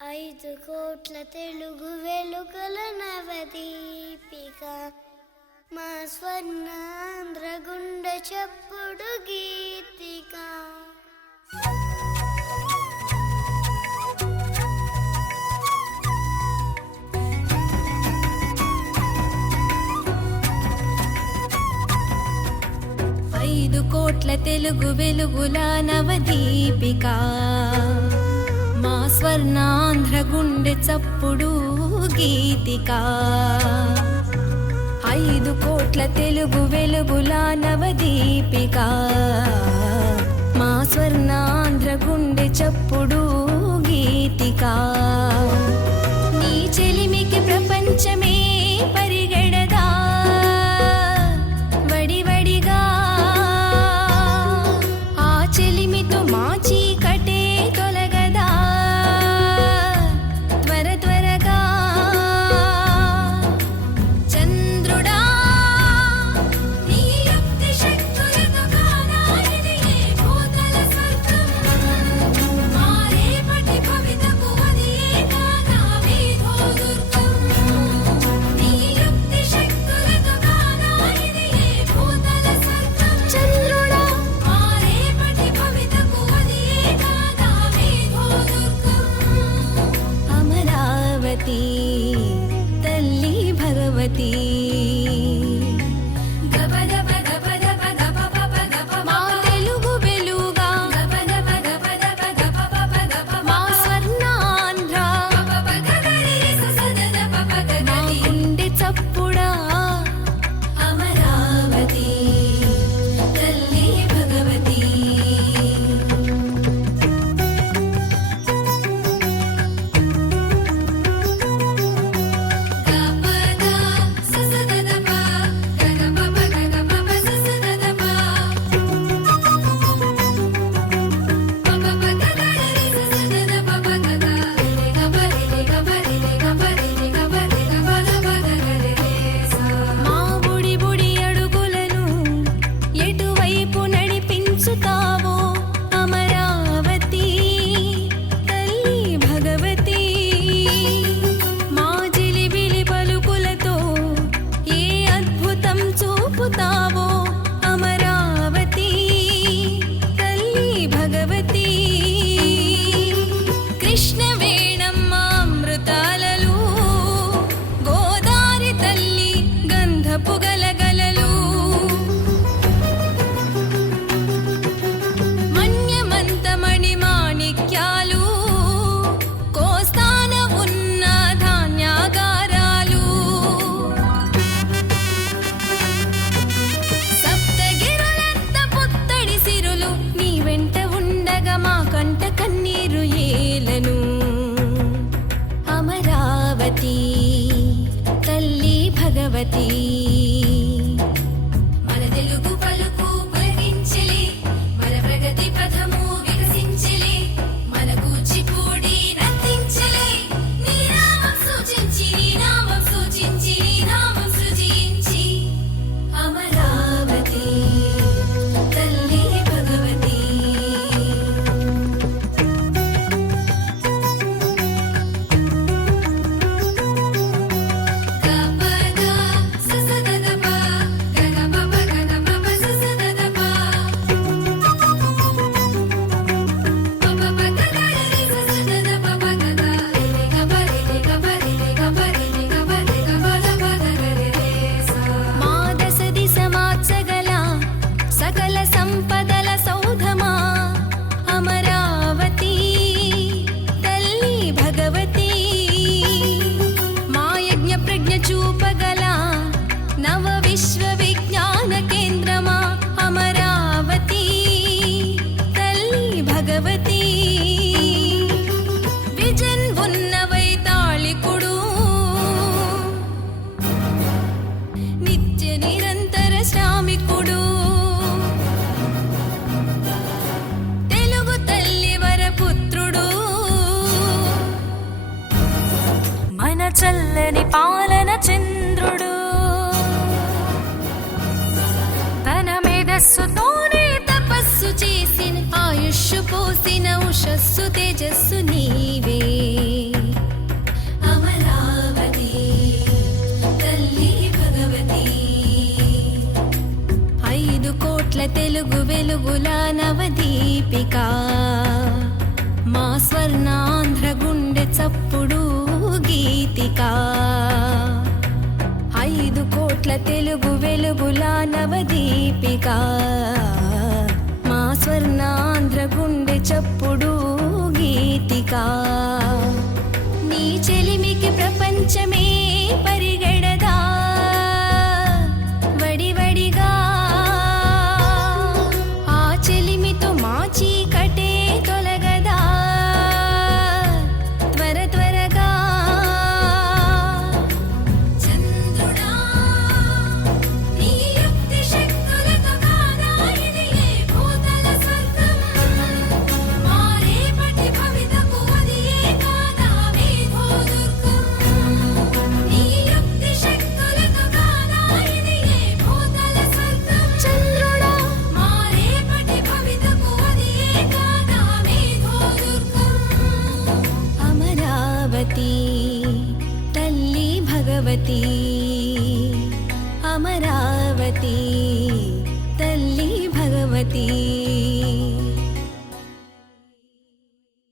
5 కోట్ల తెలుగు వెలుగుల నవదీపిక మా స్వర్ణాంధ్ర గుండె చప్పుడు గీతిక. ఐదు కోట్ల తెలుగు వెలుగుల నవదీపిక మా స్వర్ణాంధ్ర గుండె చప్పుడు గీతిక. 5 కోట్ల తెలుగు వెలుగుల నవదీపిక మా స్వర్ణాంధ్ర గుండె చప్పుడు గీతిక. నీ చెలిమికి ప్రపంచమే పరిగెడదా వడివడిగా, ఆ చెలిమితో మా చీకటే తొలగదా త్వర త్వరగా. చంద్రుడా నీ యుక్తి శక్తులతో కానా ఇది ఏ భూతల స్వర్గం, మా రేపటి భవితకు అది ఏ కానా వీధో దుర్గం. నీ యుక్తి శక్తులతో కానా ఇది ఏ భూతల స్వర్గం, చంద్రుడా మా రేపటి భవితకు అది ఏ కానా వీధో దుర్గం. అమరావతి తల్లి భగవతి మా తెలుగు వెలుగా మా స్వర్ణాంధ్ర మా గుండె చప్పుడా. అమరావతి తల్లి భగవతి మా బుడి బుడి అడుగులను ఎటువైపు నడిపించుతావో అమరావతి తల్లి భగవతి. మా జిలిబిలి పలుకులతో ఏ అద్భుతం చూపుతావో అమరావతి తల్లి భగవతి. కృష్ణవేణమ్మ అమృతాలలు, గోదారి తల్లి గంధపు గలగలలు, మన్యమంత మణిమాణిక్యాలు, కోస్తాన ఉన్న ధాన్యాగారాలు, సప్తగిరులంత పుత్తడి సిరులు నీ వెంట ఉండగా మా కంట కన్నీరు ఏలను. అమరావతి తల్లి భగవతి మన తెలుగు పలుకు పులకించెలి, మన ప్రగతి పథము వికసించెలి, మన కూచిపూడి నర్తించెలి. నీ నామం సూచించి నీ నామం సూచించి నీ నామం సృజించి. అమరావతి తల్లి భగవతి మా దశ దిశ మార్చగల సకల సంపదల సౌధమా అమరావతి తల్లి భగవతి. మా యజ్ఞ ప్రజ్ఞ చూపగల నవ విశ్వ విజ్ఞాన కేంద్రమా అమరావతి తల్లి భగవతి. విజన్ ఉన్న వైతాళికుడు నిత్య నిరంతర శ్రామికుడు, తెలుగు తల్లి వరపుత్రుడు, మన చల్లని పాలన చంద్రుడు. తన మేధస్సుతోనే తపస్సు చేసిన ఆయుష్షు పోసిన ఉషస్సు తేజస్సు నీవే. కోట్ల తెలుగు వెలుగుల నవదీపిక మా స్వర్ణాంధ్ర గుండె చప్పుడు గీతిక 5 కోట్ల తెలుగు వెలుగుల నవదీపిక మా స్వర్ణాంధ్ర గుండె చప్పుడు గీతిక నీ చెలిమికి ప్రపంచమే పరిగెడదా వడివడిగా ఆ చెలిమితో మా చీకటే తొలగదా త్వర త్వరగా చంద్రుడా నీ యుక్తి శక్తులతో కాదా ఇది ఏ భూతల స్వర్గం మా రేపటి భవితకు అది ఏ కాదా మేధో దుర్గం నీ యుక్తి శక్తులతో కాదా ఇది ఏ భూతల స్వర్గం చంద్రుడా మా రేపటి భవితకు అది ఏ కాదా మేధో దుర్గం అమరావతి తల్లి భగవతి అమరావతి